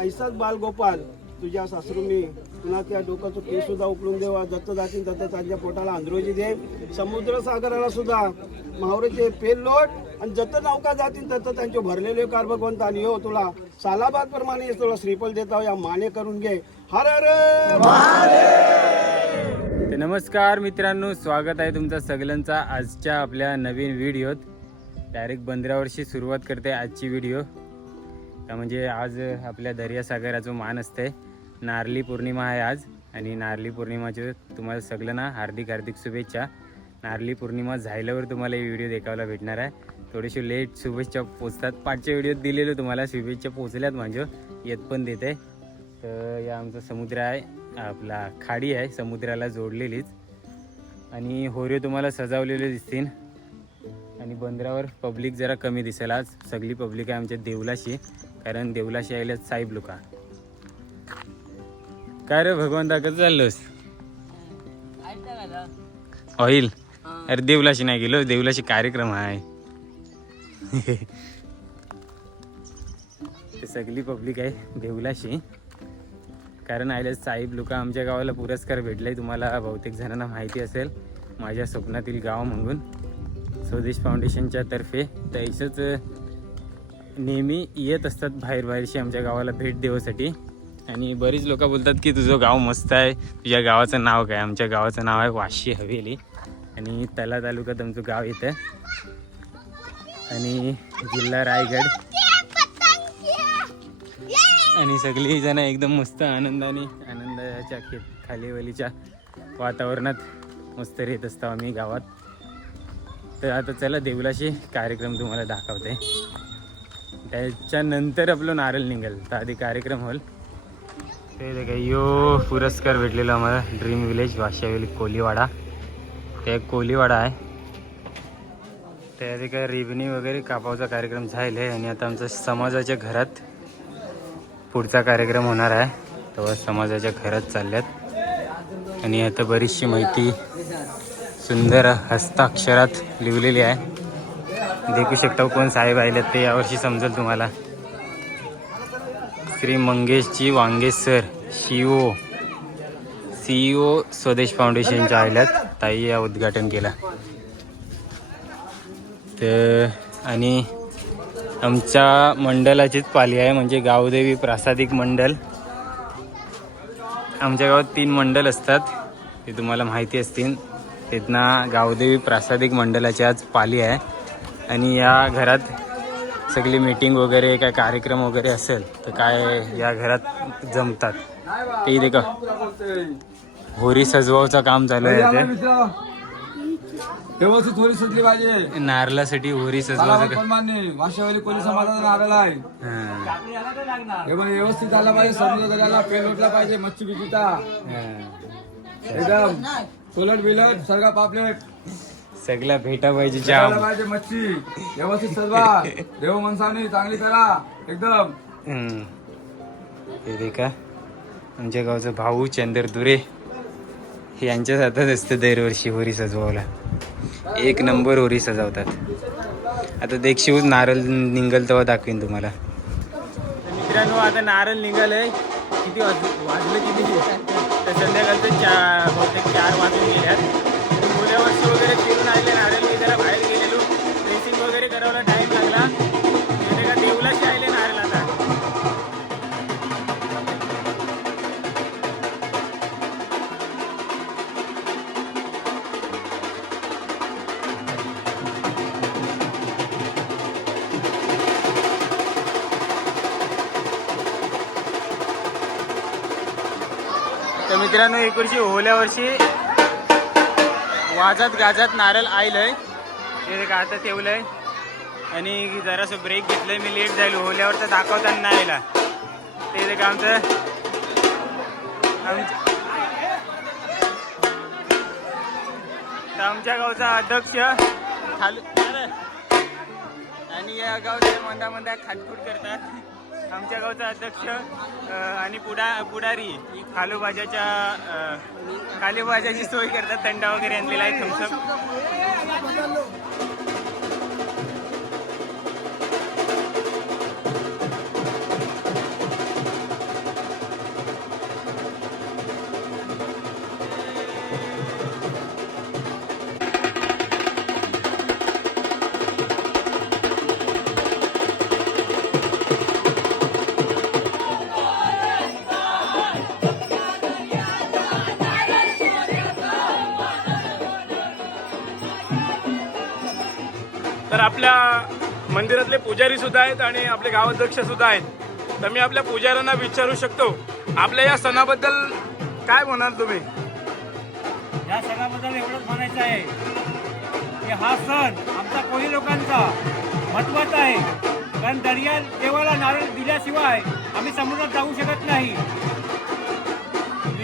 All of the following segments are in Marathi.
ऐसाच बाल गोपाल तुझ्या सासरूनी तुला त्या डोक्याचं केस सुद्धा उकळून देवा. दत्त जातील दत्त त्यांच्या पोटाला आंध्रोजी दे. समुद्र सागराला सुद्धा मावरेचे पेल लोट आणि जत नौका जातील तत त्यांचे भरलेले कार भगवंत आणि हो तुला सालाबाद प्रमाणे तुला श्रीफल देता या माने करून घे. हर हर! नमस्कार मित्रांनो स्वागत आहे तुमचा सगळ्यांचा आजच्या आपल्या नवीन व्हिडिओत. डायरेक्ट बंदरावरशी सुरुवात करते आजची व्हिडिओ. तर म्हणजे आज आपल्या दर्यासागराचं मान असते नारली पौर्णिमा आहे आज आणि नारली पौर्णिमाचे तुम्हाला सगळं ना हार्दिक हार्दिक शुभेच्छा. नारली पौर्णिमा झाल्यावर तुम्हाला हे व्हिडिओ देखायला भेटणार आहे. थोडेसे लेट शुभेच्छा पोचतात. पाचच्या व्हिडिओत दिलेलं तुम्हाला शुभेच्छा पोचल्यात म्हणजे येत पण देते. तर या आमचा समुद्र आहे. आपला खाडी आहे. समुद्राला जोडलेलीच. आणि होऱ्यो तुम्हाला सजावलेले दिसतील. आणि बंदरावर पब्लिक जरा कमी दिसेल आज. सगळी पब्लिक आहे आमच्या देवलाशी. कारण देवलाशी आले साहेब लोका. काय रे भगवंता कसं चाललोस? ऑइल? अरे देवलाशी नाही गेलो देवलाशी कार्यक्रम आहे. ते सगळी पब्लिक आहे देवलाशी. कारण आयले साहेब लोक आमच्या गावाला पुरस्कार भेटलाय तुम्हाला बहुतेक जणांना माहिती असेल. माझ्या स्वप्नातील गाव म्हणून. स्वदेश फाउंडेशनच्या तर्फे. तर नेहमी येत असतात बाहेर बाहेरशी आमच्या गावाला भेट देवासाठी. आणि बरीच लोक बोलतात की तुझं गाव मस्त आहे. तुझ्या गावाचं नाव काय? आमच्या गावाचं नाव आहे वाशी हवेली. आणि तला तालुक्यात आमचं गाव येतं. आणि जिल्हा रायगड. आणि सगळी जण एकदम मस्त आनंदाने आनंदाच्या खे खालीवलीच्या वातावरणात मस्त रेत असतो आम्ही गावात. तर आता चला देवलाशी कार्यक्रम तुम्हाला दाखवते. त्याच्यानंतर आपलं नारळ निघेल. तर आधी कार्यक्रम होईल. ते देखा यो पुरस्कार भेटलेला आम्हाला. Dream village Washaveli Koliwada. ते एक कोलीवाडा आहे. त्या काय रिबनी वगैरे कापावचा कार्यक्रम झालेला आहे आणि आता आमचा समाजाच्या घरात पुढचा कार्यक्रम होणार आहे. तेव्हा समाजाच्या घरात चालल्यात. आणि आता बरीचशी माहिती सुंदर हस्ताक्षरात लिहिलेली आहे. देखू शकता कोण साहेब आलेत ते यावर्षी समजेल तुम्हाला. Shri Mangeshji Wangesh sir CO CEO Swades फाउंडेशनच्या आल्यात ताई या उद्घाटन केला. तर आणि आमच्या मंडळाचीच पाली आहे म्हणजे गावदेवी प्रासादिक मंडल. आमच्या गावात तीन मंडल असतात ते तुम्हाला माहिती असतील. तिथनं गावदेवी प्रासादिक मंडळाची आज पाली आहे. आणि या घरात सगळी मीटिंग वगैरे काय कार्यक्रम वगैरे असेल तर काय या घरात जमतात? ते इथे का होरी सजवावचं काम चालू आहे व्यवस्थित थोडी सुटली पाहिजे नारळासाठी होरी सजवायचं भाषावाली समाजाचा नारळ आहे हां. पण व्यवस्थित आला पाहिजे पेल उठला पाहिजे मच्छी बिचिता. एकदम. सोलट बिलट सरगा पापलेट. सगळ्या भेटा पाहिजे खायला जाम. पाहिजे मच्छी. व्यवस्थित सजवा. देव मनसाने चांगली करा. एकदम. हम्म. हे दे का आमच्या गावचा भाऊ चंदर दुरे. हे यांच्याच हातात असतं दरवर्षी होरी सजवायला. एक नंबर होरी सजवतात. आता देखशीव नारळ निघल तेव्हा दाखवीन तुम्हाला. मित्रांनो आता नारळ निघालंय किती वाज वाजलं किती? तर संध्याकाळचं चार बहुतेक चार वाजून गेल्यात पुढल्या वर्षी वगैरे मित्रांनो एक वर्षी होल्या वर्षी वाजत गाजत नारळ आयलंय ते आता ठेवलंय. आणि जरासं ब्रेक घेतलंय मी लेट जाईल होल्यावर तर दाखवताना नाही आला ते का आमचं आमच्या गावचा अध्यक्ष खाल आणि या गावचे मंदा मंदा खाटफूट करतात. आमच्या गावचा अध्यक्ष आणि पुढा पुढारी खालोबाजाच्या अ, खालोबाजाची सोय करतात थंडा वगैरे आणलेला आहे थम्सअप आपल्या मंदिरातले पुजारी सुद्धा आहेत आणि आपले गावाध्यक्ष सुद्धा आहेत. तर मी आपल्या पुजाऱ्यांना विचारू शकतो आपल्या या सणाबद्दल काय म्हणाल तुम्ही? या सणाबद्दल एवढंच म्हणायचं आहे की हा सण आमचा कोळी लोकांचा महत्त्वाचा आहे. कारण दर्या देवाला नारळ दिल्याशिवाय आम्ही समुद्रात जाऊ शकत नाही.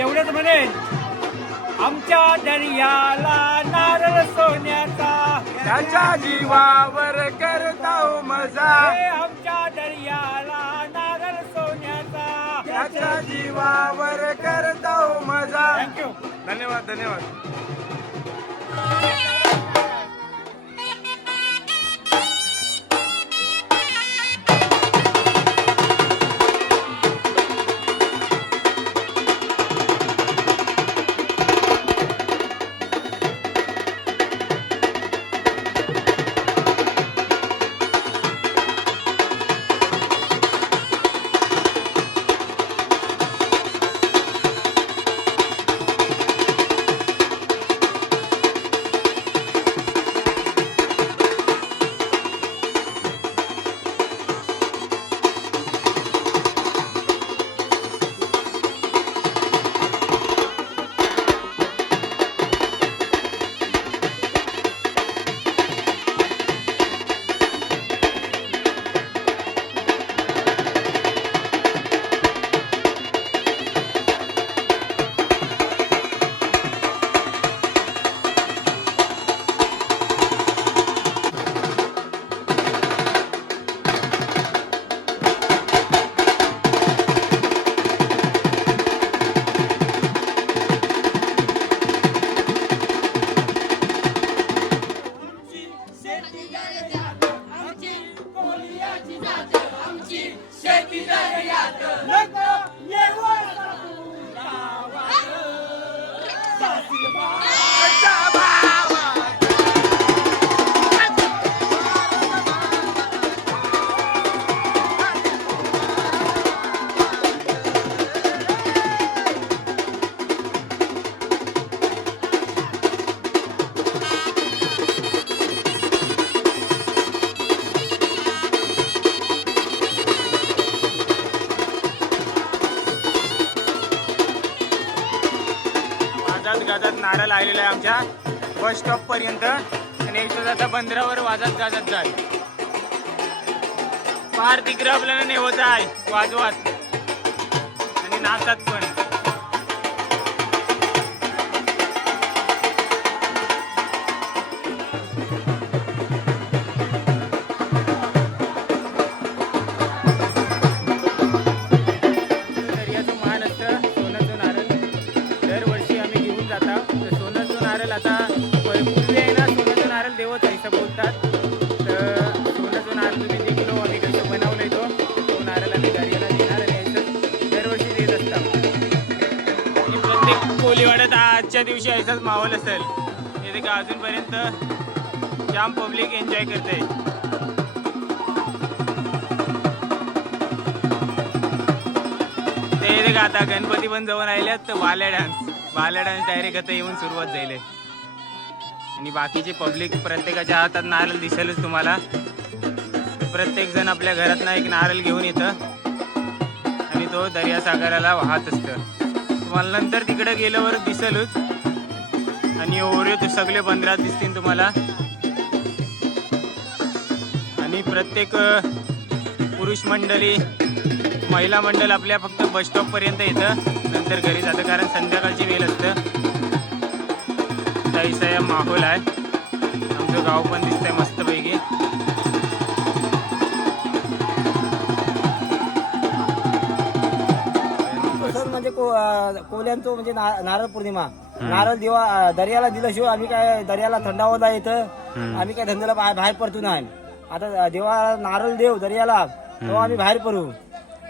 एवढंच म्हणेन आमच्या दर्याला नारळ सोन्याचा त्याच्या जीवावर करताव मजा. आमच्या दर्याला नारळ सोन्याचा. त्याच्या जीवावर करताव मजा. थँक्यू धन्यवाद धन्यवाद. वाजत गाजत नारा आलेला आहे आमच्या बस स्टॉप पर्यंत. आणि एक दिवस आता बंदरावर वाजत गाजत जाय. फार तिकडे आपल्याला नेवत आहे वाजवत. आणि नाचत पण. आता प- पूर्वी आहे ना सोन्याचं नारळ देवच आहे असं बोलतात. तर सोन्याचं नारळ तुम्ही जे किलो आम्ही कसं बनवलंय तो तो नारळ आम्ही दर्याला देणार आणि यायचं दरवर्षी देत असतात. आणि प्रत्येक कोलीवाड्यात आजच्या दिवशी ऐसाच माहोल असेल. येते का अजूनपर्यंत जाम पब्लिक एन्जॉय करते आता गणपती पण जवळ राहिल्यात तर Balya dance Balya dance direct आता येऊन सुरुवात झाली आणि बाकीचे पब्लिक प्रत्येकाच्या हातात नारळ दिसेलच तुम्हाला. प्रत्येक जण आपल्या घरातनं एक नारळ घेऊन येतं. आणि तो दर्यासागराला वाहत असतं. तुम्हाला नंतर तिकडे गेल्यावर दिसेलच. आणि ओरे सगळे बंदरात दिसतील तुम्हाला. आणि प्रत्येक पुरुष मंडळी महिला मंडळ आपल्या फक्त बस स्टॉप पर्यंत येतं. नंतर घरी जातं कारण संध्याकाळची वेळ असतं. तैसा माहोल आहे. आमचं गाव पण दिसतंय मस्तपैकी. सण म्हणजे को- अं, कोल्यांचो म्हणजे ना- नारळ पौर्णिमा. नारळ देवा दर्याला दिल्याशिवाय आम्ही काय दर्याला थंडावता येतं आम्ही काय धंद्याला बाहेर बाहेर पडतो नाही. आता देवा नारळ देव दर्याला. तेव्हा आम्ही बाहेर पडू.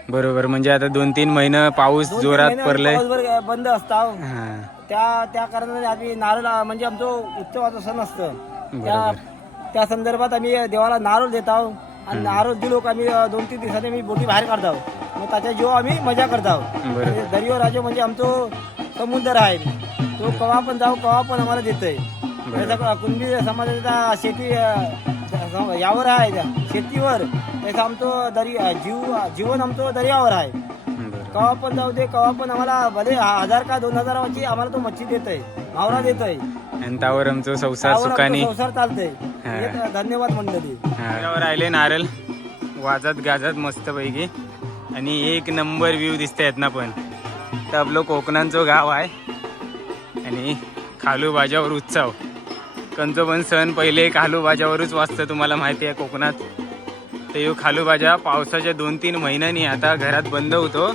बरोबर म्हणजे आता दोन तीन महिने पाऊस दोन जोरात महिने पडलाय. पाऊसभर बंद असता हा. त्या त्या कारणाने आम्ही नारळ म्हणजे आमचं उत्सवाचा सण असतं. त्या. त्या संदर्भात आम्ही देवाला नारळ देत आहोत आणि नारळ दिलो का आम्ही दोन तीन दिवसांनी आम्ही बोटी बाहेर काढतो मग त्याच्या जीव आम्ही मजा करतो बरोबर. दरियो राजो म्हणजे आमचं समुद्र आहे. तो कवा पण जाऊ कवा पण आम्हाला देतोय. त्याचा कुणबी समाजाचा शेती अं, यावर आहे त्या शेतीवर. त्याचं आमचं दरी जीव जीवन आमचं दर्यावर आहे. कवा पण जाऊ दे कवा पण आम्हाला भले हजार का दोन हजाराची आम्हाला तो मच्छी देतोय मावरा देतोय. आणि त्यावर आमचं संसार त्यावर आमचा सुखाने संसार चालतंय. एक धन्यवाद मंडळी. त्यावर राहिले नारळ वाजत गाजत मस्त पैकी आणि एक नंबर व्ह्यू दिसत आहेत ना पण. तर आपलं कोकणांचं गाव आहे. आणि खालू बाजावर उत्सव. कंचो पण सण पहिले खालूबाजावरच वाचतं तुम्हाला माहिती आहे कोकणात. तर यो खालूबाजा पावसाच्या दोन तीन महिन्यांनी आता घरात बंद होतो.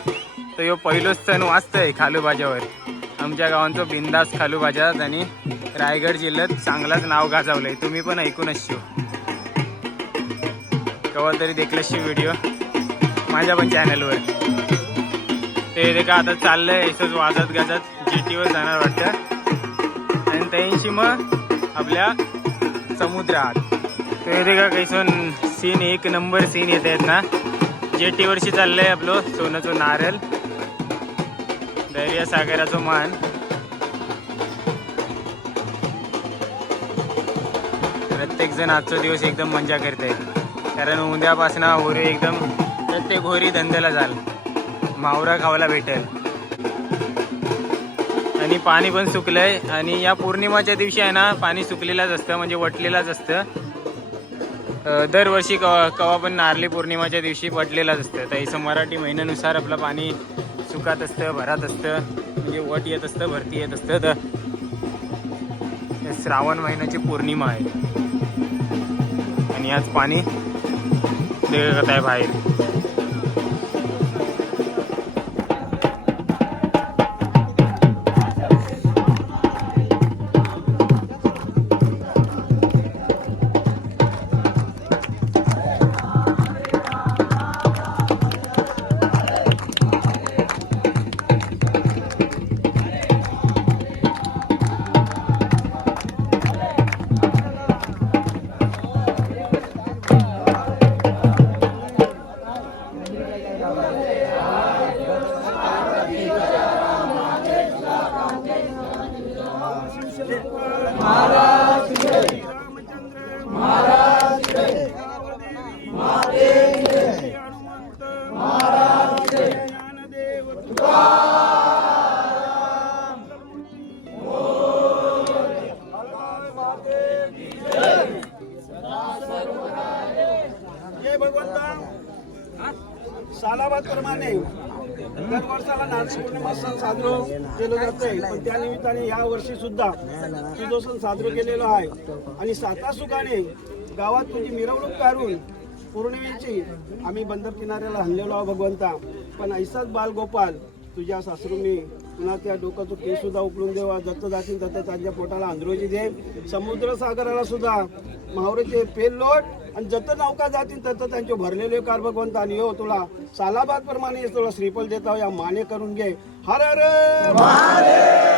तर यो पहिलोच सण वाचतंय खालूबाजावर. आमच्या गावांचं बिंदास खालूबाजा आणि रायगड जिल्ह्यात चांगलाच नाव गाजवलंय. तुम्ही पण ऐकून असशो. केव्हा तरी देखलशी व्हिडिओ माझ्या पण चॅनलवर. ते का आता चाललंय असंच वाजत गाजत जेटीवर जाणार वाटतं. आणि त्यांची मग आपल्या समुद्रात. ते का काही सण सीन एक नंबर सीन येत आहेत ना. जेटीवरशी चाललंय आपलं सोन्याचं नारळ. दर्या सागराचं मान. प्रत्येक जण आजचा दिवस एकदम मजा करते कारण उद्यापासून होरी एकदम प्रत्येक होरी धंद्याला जाल. मावरा खावायला भेटेल. आणि पाणी पण सुकलंय. आणि या पौर्णिमाच्या दिवशी आहे ना पाणी सुकलेलंच असतं म्हणजे वटलेलंच असतं. दरवर्षी कवा कवा पण नारली पौर्णिमाच्या दिवशी वटलेलंच असतं. तर इथं मराठी महिन्यानुसार आपलं पाणी सुकात असतं भरात असतं. म्हणजे वट येत असतं भरती येत असतं. तर श्रावण महिन्याची पौर्णिमा आहे. आणि आज पाणी देखत आहे बाहेर. नाही. दर वर्षाला नारळी पौर्णिमा सण साजरं केलं जात आहे पण त्या निमित्ताने या वर्षी सुद्धा तो सण साजरा केलेला आहे. आणि साता सुखाने गावात तुझी मिरवणूक काढून पौर्णिमेची आम्ही बंदर किनाऱ्याला हल्लेलो आहोत भगवंता. पण ऐसाच बालगोपाल तुझ्या सासरूंनी पुन्हा त्या डोक्याचं केस सुद्धा उकळून देवा जत जातील तत त्यांच्या पोटाला अंधरोजी दे. समुद्र सागराला सुद्धा मावरेचे पेल लोट. आणि जत नौका जातील तत त्यांचे भरलेले कार भगवंत आणि हो तुला सालाबाद प्रमाणे तुला श्रीफल देता या माने करून घे. हर हर.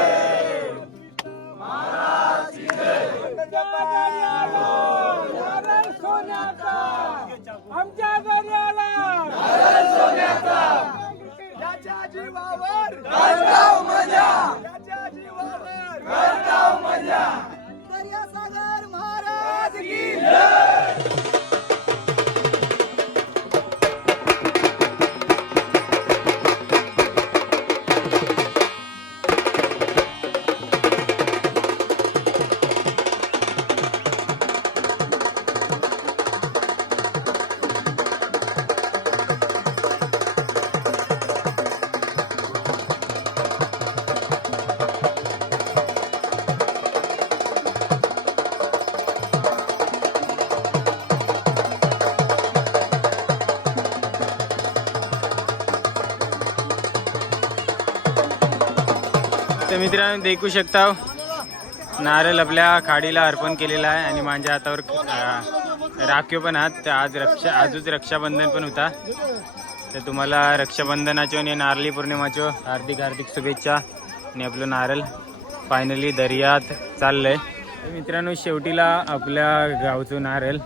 जीवावर त्याच्या मित्रांनो देखू शकता. नारळ आपल्या खाडीला अर्पण केलेला आहे आणि माझ्या हातावर राखीव पण आहात. तर आज रक्षा आजच रक्षाबंधन पण होता. तर तुम्हाला रक्षाबंधनाच्या आणि नारळी पौर्णिमाच्या हार्दिक हार्दिक शुभेच्छा आणि आपलं नारळ फायनली दर्यात चाललंय. आहे मित्रांनो शेवटीला आपल्या गावचं नारळ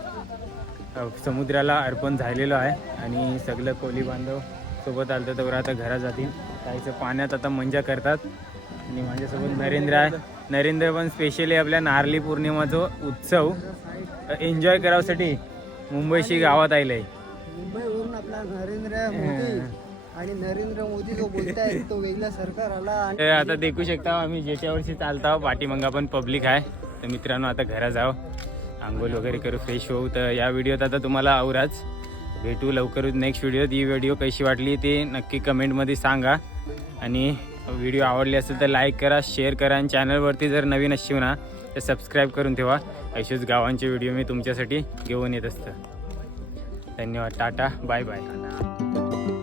समुद्राला अर्पण झालेलं आहे आणि सगळं कोली बांधव सोबत आलं तर आता घरा जातील. काहीचं पाण्यात आता मजा करतात. आणि माझ्यासोबत नरेंद्र आहे. नरेंद्र पण स्पेशली आपल्या नारली पौर्णिमाचा उत्सव एन्जॉय करासाठी मुंबईशी गावात आलेय मुंबईवरून आपला नरेंद्र मोदी आणि नरेंद्र मोदी जो बोलताय तो वेगळा सरकार आला तर आता देखू शकता आम्ही जेट्यावरशी चालता पाठीमागं आपण पब्लिक आहे. तर मित्रांनो आता घरा जाऊ. आंघोळ वगैरे करू फ्रेश होऊ. तर या व्हिडिओत आता तुम्हाला आवराच. भेटू लवकरच नेक्स्ट व्हिडिओत. ही व्हिडिओ कशी वाटली ते नक्की कमेंटमध्ये सांगा. आणि व्हिडिओ आवडली असेल तर लाईक करा शेअर करा आणि चॅनलवरती जर नवीन असशील ना तर सबस्क्राईब करून ठेवा. असेच गावांचे व्हिडिओ मी तुमच्यासाठी घेऊन येत असतं. धन्यवाद. टाटा. Bye bye.